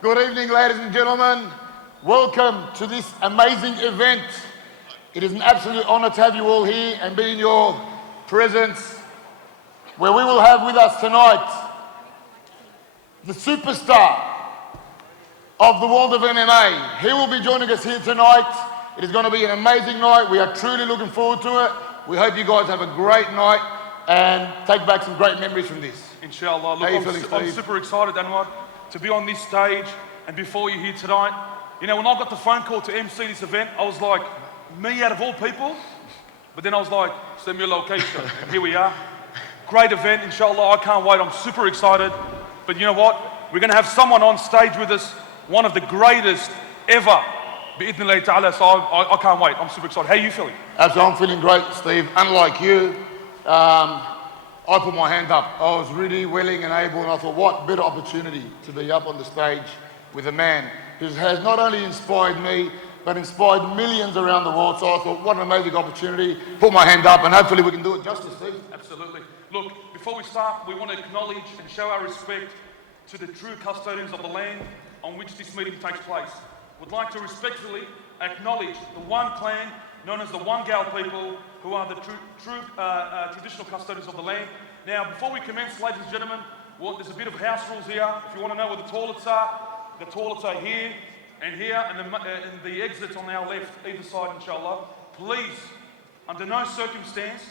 Good evening, ladies and gentlemen. Welcome to this amazing event. It is an absolute honor to have you all here and be in your presence, where we will have with us tonight the superstar of the world of MMA. He will be joining us here tonight. It is going to be an amazing night. We are truly looking forward to it. We hope you guys have a great night and take back some great memories from this. Inshallah. Look, I'm super excited, Anwar, to be on this stage and before you here tonight. You know, when I got the phone call to MC this event, I was like, me out of all people? But then I was like, send me a location, and here we are. Great event, inshallah. I can't wait. I'm super excited. But you know what? We're going to have someone on stage with us, one of the greatest ever. Bi-idhnillahi ta'ala, so I can't wait. I'm super excited. How are you feeling? Absolutely, I'm feeling great, Steve. Unlike you, I put my hand up. I was really willing and able, and I thought, what better opportunity to be up on the stage with a man who has not only inspired me, but inspired millions around the world. So I thought, what an amazing opportunity. Put my hand up, and hopefully we can do it justice, Steve. Absolutely. Look, before we start, we want to acknowledge and show our respect to the true custodians of the land on which this meeting takes place. We'd like to respectfully acknowledge the one clan known as the Wangal people, who are the true traditional custodians of the land. Now, before we commence, ladies and gentlemen, there's a bit of house rules here. If you want to know where the toilets are here and here, and the exits on our left, either side, inshallah. Please, under no circumstance,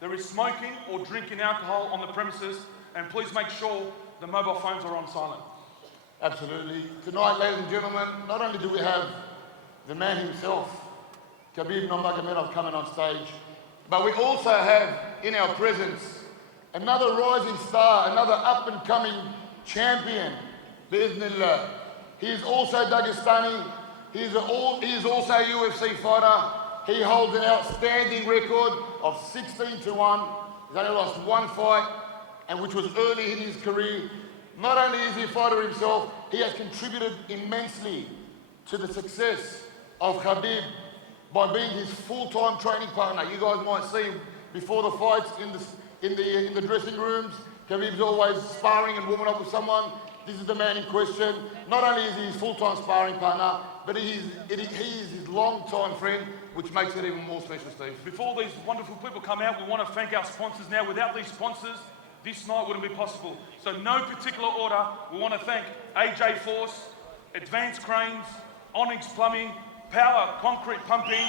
there is smoking or drinking alcohol on the premises, and please make sure the mobile phones are on silent. Absolutely. Tonight, ladies and gentlemen, not only do we have the man himself, Khabib Nurmagomedov, coming on stage, but we also have in our presence another rising star, another up-and-coming champion, Bi'idhnillah. He is also Dagestani. He is also a UFC fighter. He holds an outstanding record of 16-1. He's only lost one fight, and which was early in his career. Not only is he a fighter himself, he has contributed immensely to the success of Khabib by being his full-time training partner. You guys might see before the fights in the dressing rooms, Khabib's always sparring and warming up with someone. This is the man in question. Not only is he his full-time sparring partner, but he is his long-time friend, which makes it even more special, Steve. Before these wonderful people come out, we want to thank our sponsors now. Without these sponsors, this night wouldn't be possible. So no particular order, we want to thank AJ Force, Advanced Cranes, Onyx Plumbing, Power Concrete Pumping,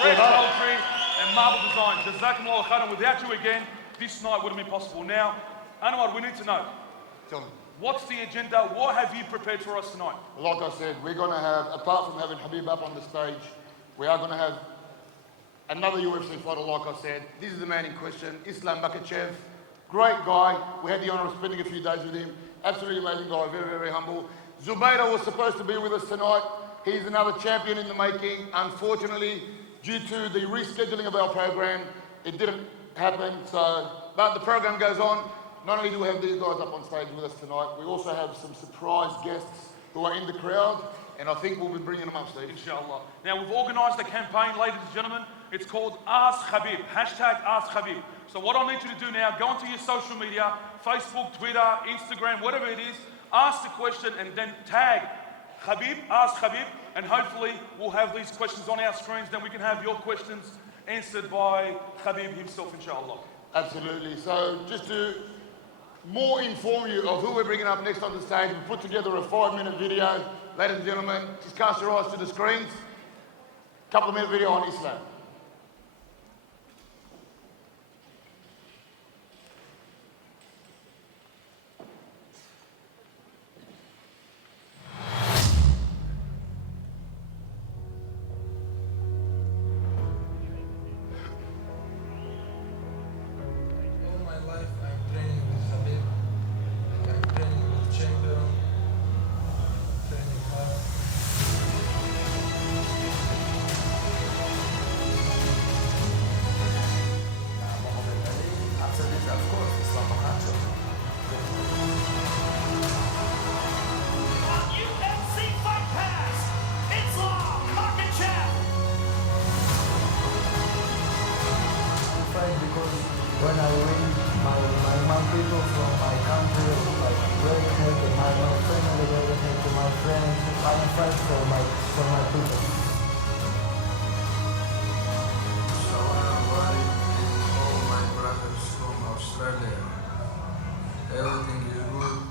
Fresh Poultry, and Marble Design. Jazakumullah khairan. Without you again, this night wouldn't be possible. Now, Anwar, we need to know. Tell me. What's the agenda? What have you prepared for us tonight? Like I said, we're going to have, apart from having Khabib up on the stage, we are going to have another UFC fighter, like I said. This is the man in question, Islam Makhachev. Great guy. We had the honor of spending a few days with him. Absolutely amazing guy, very, very humble. Zubaida was supposed to be with us tonight. He's another champion in the making. Unfortunately, due to the rescheduling of our program, it didn't happen. But the program goes on. Not only do we have these guys up on stage with us tonight, we also have some surprise guests who are in the crowd, and I think we'll be bringing them up, Steve. Inshallah. Now, we've organised a campaign, ladies and gentlemen. It's called Ask Khabib, #AskKhabib. So what I need you to do now, go onto your social media, Facebook, Twitter, Instagram, whatever it is, ask the question and then tag Khabib, Ask Khabib, and hopefully we'll have these questions on our screens, then we can have your questions answered by Khabib himself, inshallah. Absolutely. So just to more inform you of who we're bringing up next on the stage, we put together a 5-minute video. Ladies and gentlemen, just cast your eyes to the screens. Couple of minute video on Islam. When I win my people from my country, like very happy, my family very happy, my friends, I'm fight for my people. So everybody, all my brothers from Australia, everything is good.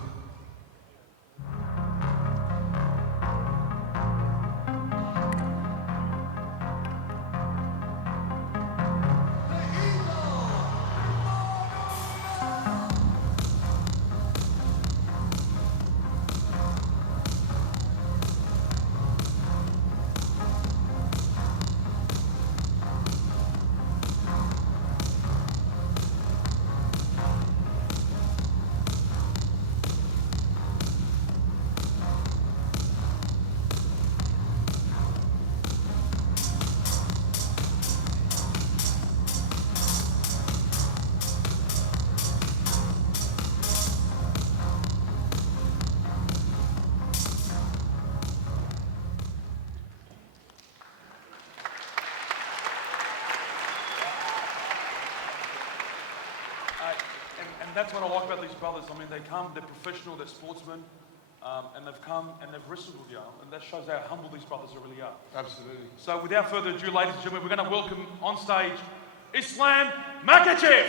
And that's what I like about these brothers. I mean, they come, they're professional, they're sportsmen, and they've come and they've wrestled with you. And that shows how humble these brothers really are. Absolutely. So without further ado, ladies and gentlemen, we're going to welcome on stage Islam Makhachev.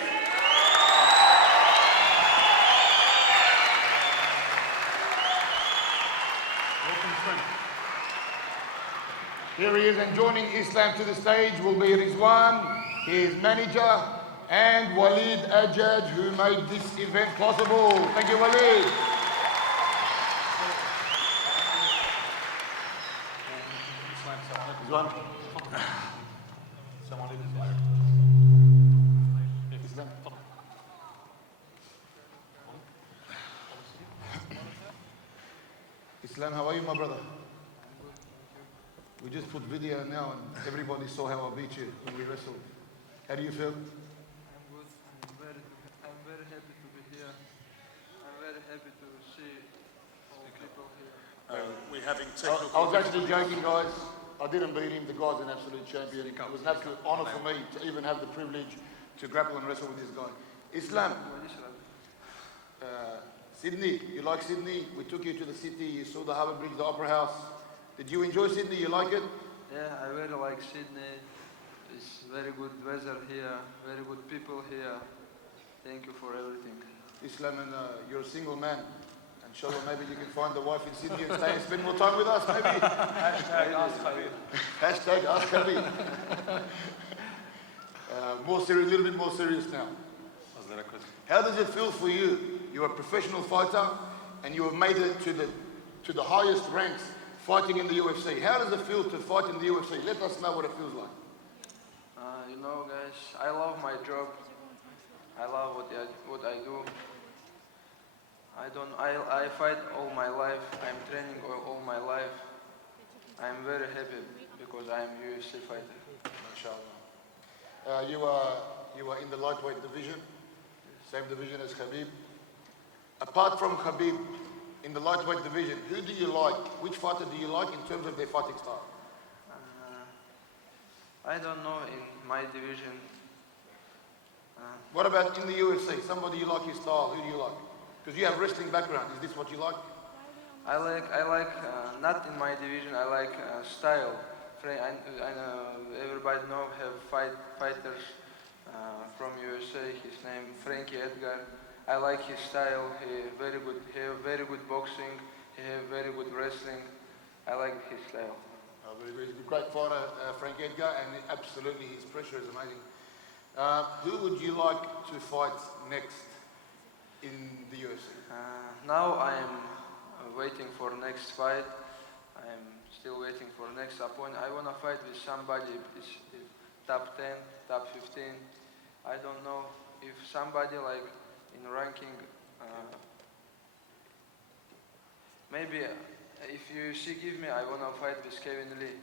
Welcome, friend. Here he is, and joining Islam to the stage will be Rizwan, his manager, and Walid Ajaj, who made this event possible. Thank you, Walid. Rizwan. Islam. Islam, how are you, my brother? We just put video now and everybody saw how I beat you when we wrestled. How do you feel? I'm good. I'm very happy to be here. I'm very happy to see all people here. We're having I was actually joking, guys. I didn't beat him. The guy's an absolute champion. It was an absolute honor for me to even have the privilege to grapple and wrestle with this guy. Islam, Sydney, you like Sydney? We took you to the city. You saw the Harbour Bridge, the Opera House. Did you enjoy Sydney? You like it? Yeah, I very like Sydney. It's very good weather here, very good people here. Thank you for everything. Islam, and you're a single man. Inshallah, maybe you can find the wife in Sydney and stay and spend more time with us, maybe. Hashtag Ask Khabib. Hashtag Ask Khabib. More serious, a little bit more serious now. Was that a question? How does it feel for you? You're a professional fighter and you have made it to the highest ranks fighting in the UFC. How does it feel to fight in the UFC? Let us know what it feels like. You know, guys, I love my job. I love what I do. I fight all my life. I'm training all my life. I'm very happy because I'm UFC fighter. MashaAllah. You are in the lightweight division, same division as Khabib. Apart from Khabib, in the lightweight division, who do you like? Which fighter do you like in terms of their fighting style? I don't know in my division. What about in the UFC? Somebody you like his style, who do you like? Because you have wrestling background, is this what you like? I like not in my division. I like style. I know everybody have fighters from USA. His name Frankie Edgar. I like his style. He very good. He have very good boxing. He have very good wrestling. I like his style. He's a great fighter, Frank Edgar, and absolutely his pressure is amazing. Who would you like to fight next in the UFC? Now I am waiting for next fight. I am still waiting for next opponent. I wanna fight with somebody is top 10, top 15. I don't know if somebody like in ranking. Maybe if UFC give me, I wanna fight with Kevin Lee.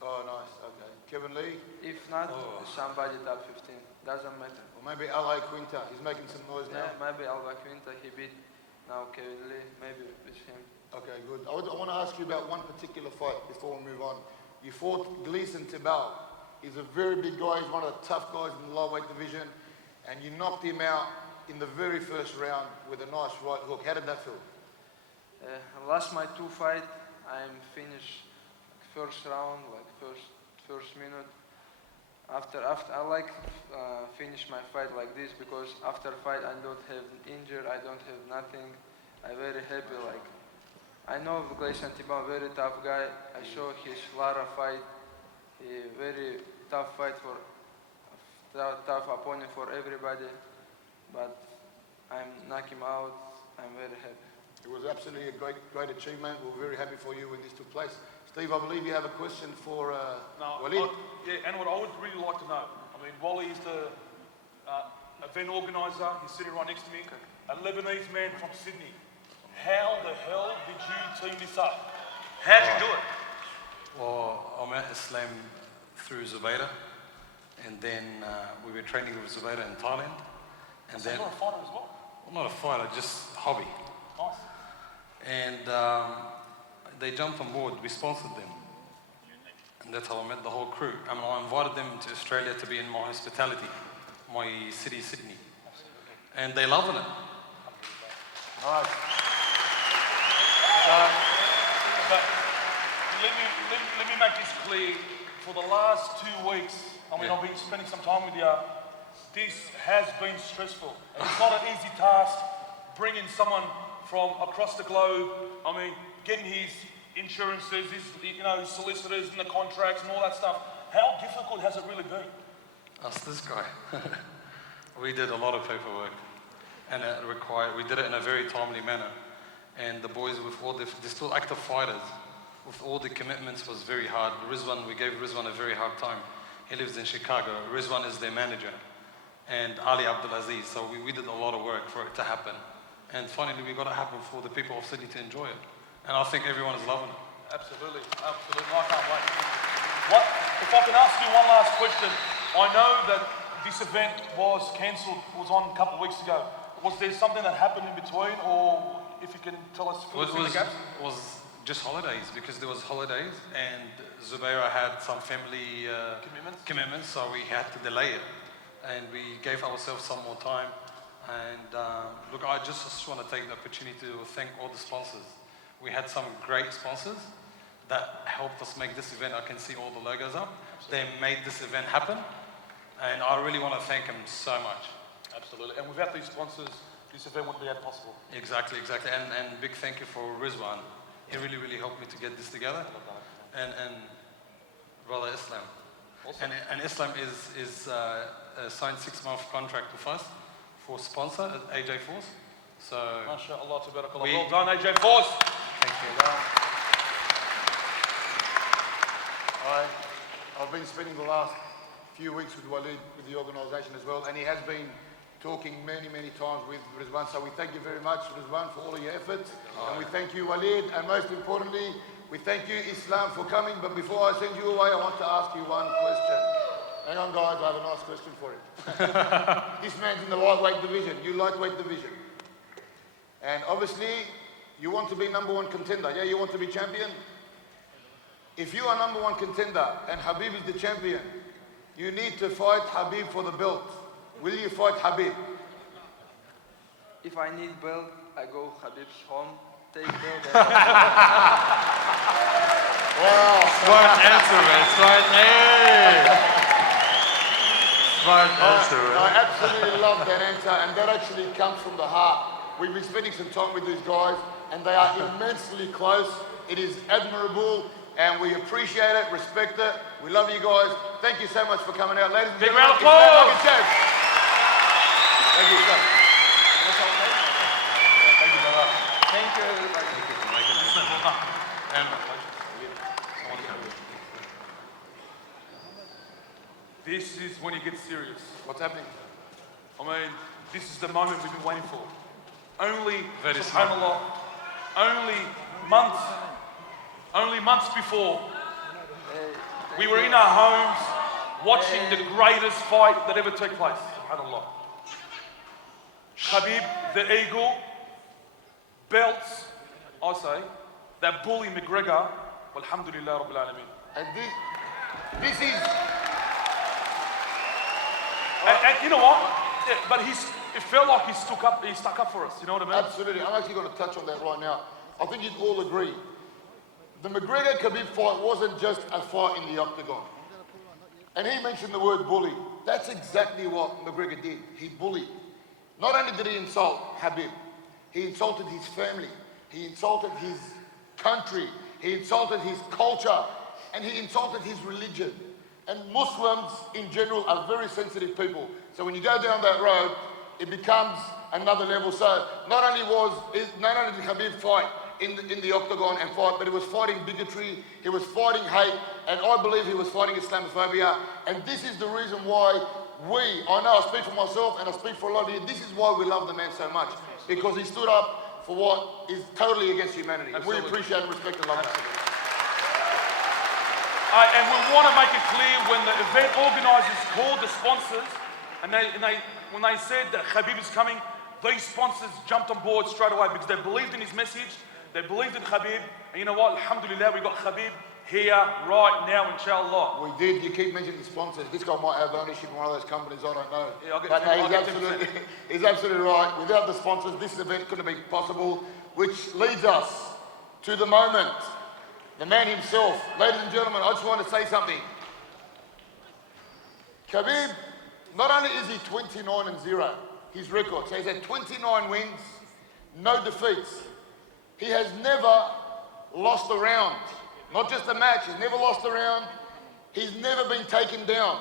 Oh, nice. Okay, Kevin Lee. If not, somebody top 15. Doesn't matter. Or maybe L.A. Quinta. He's making some noise now. Yeah, maybe Alba Quinta. He beat now Kevin Lee. Maybe with him. Okay, good. I want to ask you about one particular fight before we move on. You fought Gleason Tibau. He's a very big guy. He's one of the tough guys in the lightweight division, and you knocked him out in the very first round with a nice right hook. How did that feel? Last my 2 fights, I'm finished first round, like first minute. After I like finish my fight like this because after fight I don't have injured, I don't have nothing. I'm very happy. Like I know Dagestan very tough guy. I saw his Lara fight. He very tough fight for tough opponent for everybody. But I'm knock him out. I'm very happy. It was absolutely a great achievement. We're very happy for you when this took place. Steve, I believe you have a question for Walid. Yeah, and what I would really like to know, I mean, Wally is the event organizer. He's sitting right next to me. A Lebanese man from Sydney. How the hell did you team this up? How'd you do it? Well, I met Islam through Zubaida, and then we were training with Zubaida in Thailand. And So then, you're a fighter as well? well, not a fighter, just hobby. Nice. And they jumped on board, we sponsored them. And that's how I met the whole crew. I mean, I invited them to Australia to be in my hospitality, my city, Sydney. And they're loving it. Nice. But let me make this clear. For the last 2 weeks, I mean, Yeah. I've been spending some time with you. This has been stressful. It's not an easy task bringing someone from across the globe. I mean, getting his insurances, his solicitors and the contracts and all that stuff. How difficult has it really been? Us, this guy. We did a lot of paperwork, and we did it in a very timely manner. And the boys, with all they're still active fighters, with all the commitments, was very hard. Rizwan, we gave Rizwan a very hard time. He lives in Chicago. Rizwan is their manager, and Ali Abdulaziz. So we did a lot of work for it to happen. And finally, we got it happen for the people of Sydney to enjoy it. And I think everyone is loving it. Absolutely, absolutely. I can't wait. If I can ask you one last question. I know that this event was cancelled, was on a couple of weeks ago. Was there something that happened in between, or if you can tell us fill us in the gaps? It was just holidays, because there was holidays, and Zubaira had some family commitments, so we had to delay it. And we gave ourselves some more time. And look, I just want to take the opportunity to thank all the sponsors. We had some great sponsors that helped us make this event. I can see all the logos up. They made this event happen, and I really want to thank them so much. Absolutely. And without these sponsors, this event wouldn't be possible. Exactly. And big thank you for Rizwan. He really helped me to get this together. And brother Islam. Awesome. And Islam is signed 6-month contract with us for sponsor at AJ Force. So MashaAllah, tabarakallah. Well done, AJ Force. thank you. I've been spending the last few weeks with Walid, with the organisation as well, and he has been talking many times with Rizwan. So we thank you very much, Rizwan, for all of your efforts. And we thank you, Walid, and most importantly, we thank you, Islam, for coming. But before I send you away, I want to ask you one question. Hang on, guys, I have a nice question for him. This man's in the lightweight division, you lightweight division. And obviously, you want to be #1 contender. Yeah, you want to be champion? If you are #1 contender and Khabib is the champion, you need to fight Khabib for the belt. Will you fight Khabib? If I need belt, I go Khabib's home, take belt. Wow. Smart answer, man. Smart answer, man. I absolutely love that answer, and that actually comes from the heart. We've been spending some time with these guys, and they are immensely close. It is admirable, and we appreciate it, respect it. We love you guys. Thank you so much for coming out, ladies and Big gentlemen. round of applause. Thank you, sir. Thank you, brother. Thank you, everybody. And this is when it gets serious. What's happening? I mean, this is the moment we've been waiting for. Only, Very smart. subhanAllah, only months before, we were in our homes watching the greatest fight that ever took place. SubhanAllah. Khabib, the Eagle, belts, I say, that bully McGregor, alhamdulillah Rabbil Alameen. And this is... And you know what? Yeah, but it felt like he stuck up for us, you know what I mean? Absolutely. I'm actually going to touch on that right now. I think you'd all agree. The McGregor-Khabib fight wasn't just a fight in the octagon. And he mentioned the word bully. That's exactly what McGregor did. He bullied. Not only did he insult Khabib, he insulted his family, he insulted his country, he insulted his culture, and he insulted his religion. And Muslims in general are very sensitive people. So when you go down that road, it becomes another level. So not only did Khabib fight in the octagon and fight, but he was fighting bigotry, he was fighting hate, and I believe he was fighting Islamophobia. And this is the reason why I know I speak for myself and I speak for a lot of you, this is why we love the man so much. Because he stood up for what is totally against humanity. Absolutely. We appreciate and respect and love that. And we want to make it clear, when the event organisers called the sponsors, and when they said that Khabib is coming, these sponsors jumped on board straight away because they believed in his message, they believed in Khabib, and you know what, alhamdulillah, we got Khabib here, right now, inshallah. We did. You keep mentioning the sponsors. This guy might have ownership in one of those companies, I don't know. Yeah, I'll get but 10, no, I'll get 10%. he's absolutely right. Without the sponsors, this event couldn't be possible, which leads us to the moment. The man himself. Ladies and gentlemen, I just want to say something. Khabib, not only is he 29-0, his record, so he's had 29 wins, no defeats. He has never lost a round. Not just a match, he's never lost a round. He's never been taken down.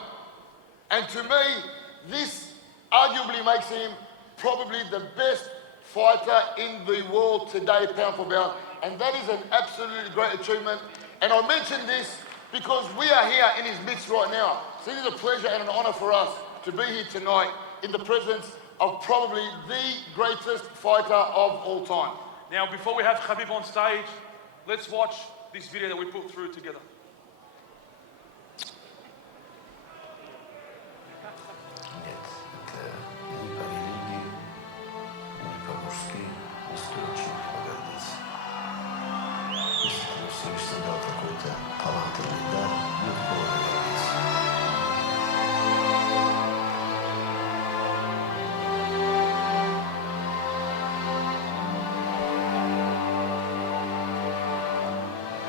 And to me, this arguably makes him probably the best fighter in the world today, pound for pound. And that is an absolutely great achievement. And I mention this because we are here in his midst right now. So it is a pleasure and an honor for us to be here tonight in the presence of probably the greatest fighter of all time. Now, before we have Khabib on stage, let's watch this video that we put through together.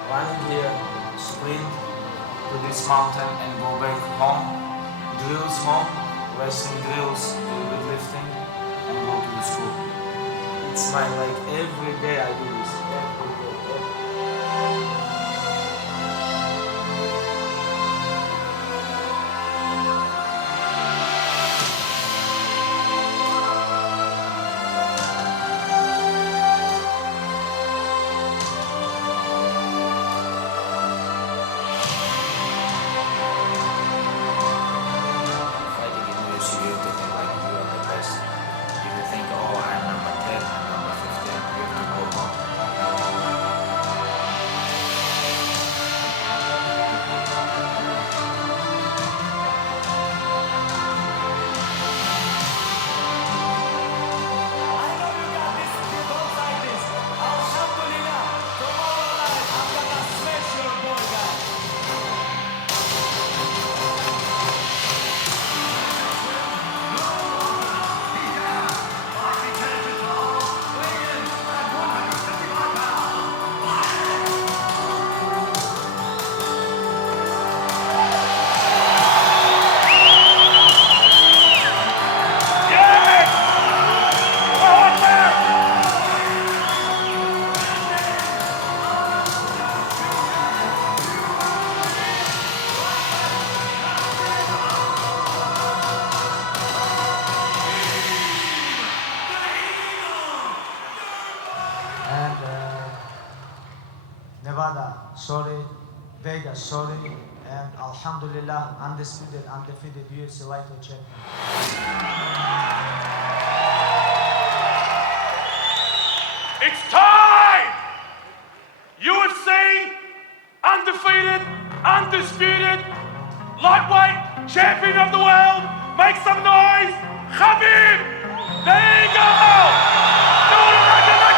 Running here, sprint to this mountain and go back home, drills home, wrestling drills, do weightlifting, and go to the school. It's like every day I do this, every day. Fighting in UFC, you think like you are the best. If you think, oh, I'm number 10, I'm number 15, you have to go home. I know you got this, you don't like this. Alhamdulillah, tomorrow night I'm gonna smash your boy, guys. And Nevada, sorry. Vegas, sorry. And Alhamdulillah, undisputed, undefeated UFC Lightweight Champion. It's time! UFC, undefeated, undisputed, lightweight champion of the world. Make some noise, Khabib! There you go! Nurmagomedov!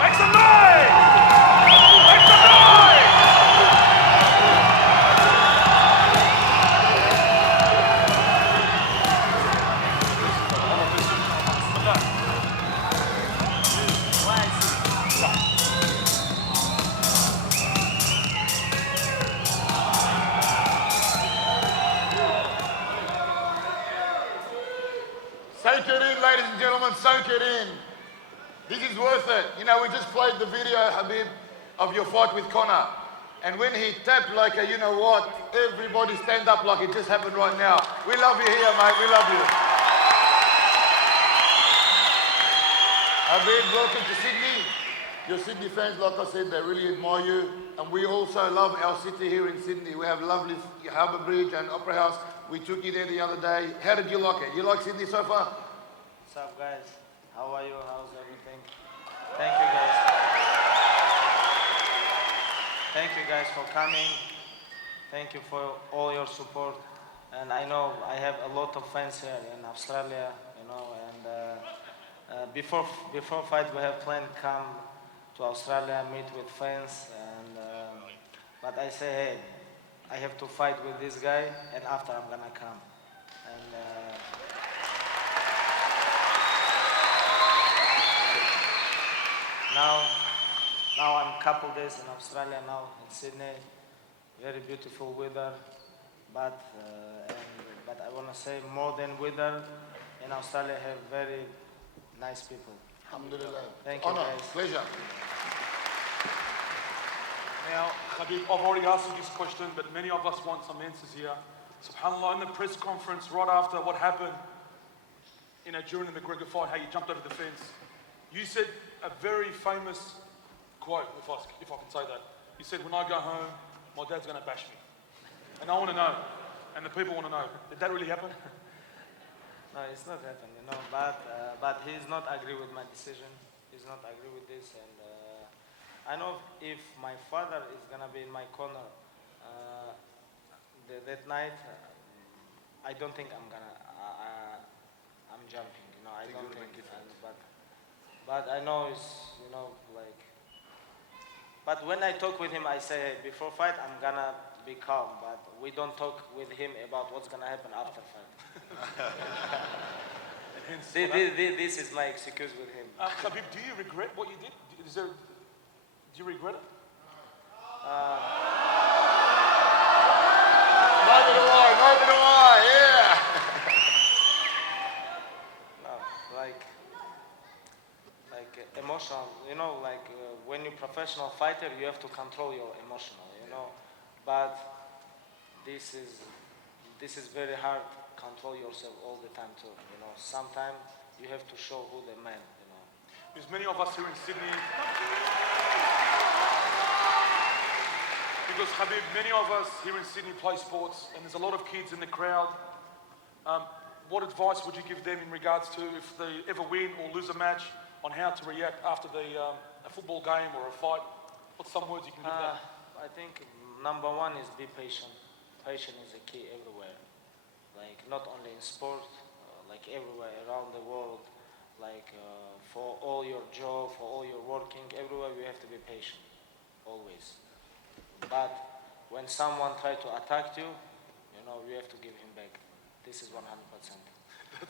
Make some noise! Soak it in, ladies and gentlemen, soak it in. This is worth it. You know, we just played the video, Khabib, of your fight with Conor. And when he tapped like a you know what, everybody stand up like it just happened right now. We love you here, mate. We love you. Khabib, welcome to Sydney. Your Sydney fans, like I said, they really admire you. And we also love our city here in Sydney. We have lovely Harbour Bridge and Opera House. We took you there the other day. How did you like it? You like Sydney so far? What's up, guys? How are you? How's everything? Thank you, guys. Thank you, guys, for coming. Thank you for all your support. And I know I have a lot of fans here in Australia, you know. And before fight, we have planned to come to Australia, meet with fans. And but I say, hey, I have to fight with this guy, and after I'm gonna come. And now I'm couple days in Australia now in Sydney. Very beautiful weather, but I wanna say more than weather, in Australia have very nice people. Alhamdulillah. Thank you, Honor, guys. pleasure. Now, Khabib, I've already asked you this question, but many of us want some answers here. SubhanAllah, in the press conference right after what happened, you know, during the McGregor fight, how you jumped over the fence, you said a very famous quote, if I can say that. You said, when I go home, my dad's going to bash me. And I want to know, and the people want to know, did that really happen? No, it's not happening, you know. But he's not agree with my decision. He's not agree with this, and I know if my father is gonna be in my corner that night, I don't think I'm gonna. I'm jumping, you know. I don't think. But I know it's, you know, like. But when I talk with him, I say, hey, before fight, I'm gonna be calm. But we don't talk with him about what's gonna happen after fight. This is my excuse with him. Khabib, do you regret what you did? Do you regret it? Neither do I, yeah. No, like emotional, you know, like when you're professional fighter, you have to control your emotional, you know. But this is very hard to control yourself all the time too, you know. Sometimes you have to show who the man, you know. Because many of us here in Sydney, because Khabib, many of us here in Sydney play sports, and there's a lot of kids in the crowd. What advice would you give them in regards to if they ever win or lose a match, on how to react after a football game or a fight? What's some words you can give them? I think number one is be patient. Patience is a key everywhere. Like not only in sport, like everywhere around the world. Like for all your job, for all your working, everywhere you have to be patient, always. But when someone tries to attack you, you know, you have to give him back. This is 100%.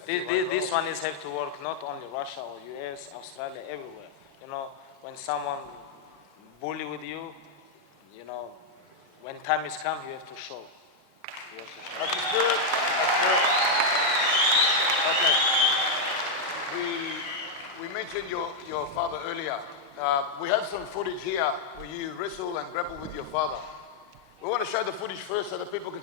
This one is have to work not only Russia or US, Australia, everywhere. You know, when someone bully with you, you know, when time is come, you have to show. That's good. That's good. Okay. We mentioned your father earlier. We have some footage here where you wrestle and grapple with your father. We want to show the footage first so that people can